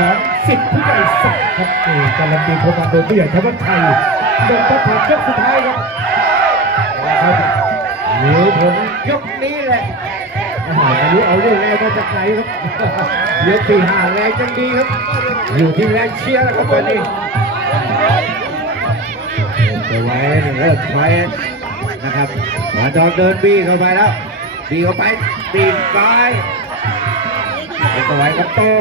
ของสิทธิ์ผู้ใหญ่สักดิ์ครับนี่การันตีโครงการโดยผู้ใหญ่ธวัชชัยเดินทางผ่านยกสุดท้ายครับนะครับหรือผลยกนี้แหละอ่าไม่รู้เอาเรื่องแรงมาจากไหนครับยกที่ห้าแรงจังดีครับ อยู่ที่แรงเชียร์แล้วครับตอนนี้ตัวไว้เริ่มไฟนะครับหวานทองเดินบี้เข้าไปแล้วบี้เข้าไปตีนซ้ายเป็นตัวไว้ครับโต้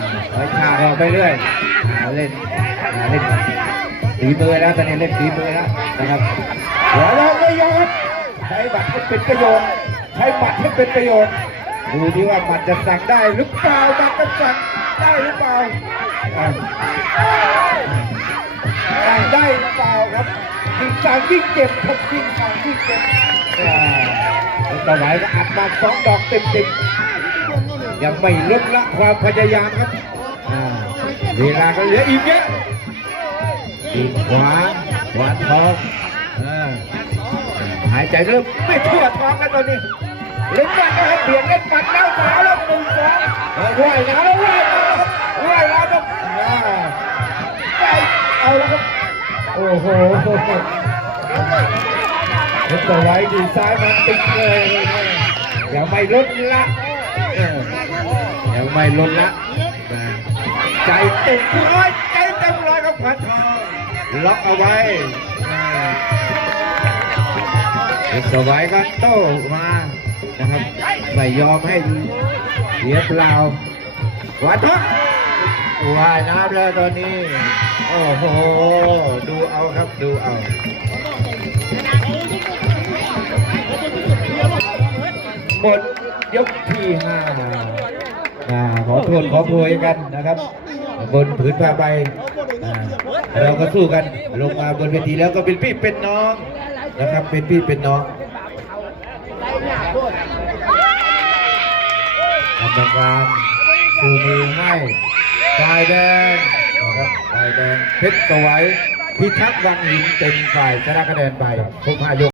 อ่าไว้ชาออกไปเรื่อยอ่าเล่นอ่าเล่นตีมือแล้วตอนนี้เล่นตีมือแล้วนะครับหัวเราไม่ยอมครับใช้บัตรให้เป็นประโยชน์ใช้บัตรให้เป็นประโยชน์ดูดิว่ามันจะสั่งได้หรือเปล่ามันจะสั่งได้หรือเปล่าสั่งได้หรือเปล่าครับยิ่งสั่งยิ่งเจ็บครับยิ่งสั่งยิ่งเจ็บต่อไหวก็อัดมาสองดอกเต็มติด ยังไม่ลดละความพยายามครับอ่าเวลาก็เหลืออีกเยอะอีกขวาขวาทองอ่าหายใจเริ่มไม่ทั่วท้องแล้วตอนนี้เล่นมันนะครับเปลี่ยนเล่นมันแล้วสาวแล้วหนึ่งสองเออว่ายน้ำแล้วว่ายน้ำครับว่ายน้ำครับอ่าไปเอาแล้วครับโอ้โหรถตัวไว้ดีซ้ายมันติดเลยยังไม่ลดละเออ ยังไม่ลดละใจเต็มร้อยใจเต็มร้อยครับพันทองล็อกเอาไว้สวายก็โต้มานะครับไม่ยอมให้เสียเปล่าขวาท็อปว่ายน้ำแล้วตอนนี้ โอ้โห ดูเอาครับดูเอาหมด ยกที่ห้าอ่าขอโทษขอโพยกันนะครับ บนผืนผ้าใบอ่าเราก็สู้กันลงมาบนเวทีแล้วก็เป็นพี่เป็นน้องนะครับ เป็นพี่เป็นน้องกรรมการชูมือให้ฝ่ายแดงนะครับฝ่ายแดงเพชรสวัยพิทักษ์วังหินเป็นฝ่ายชนะคะแนนไปทุกห้ายก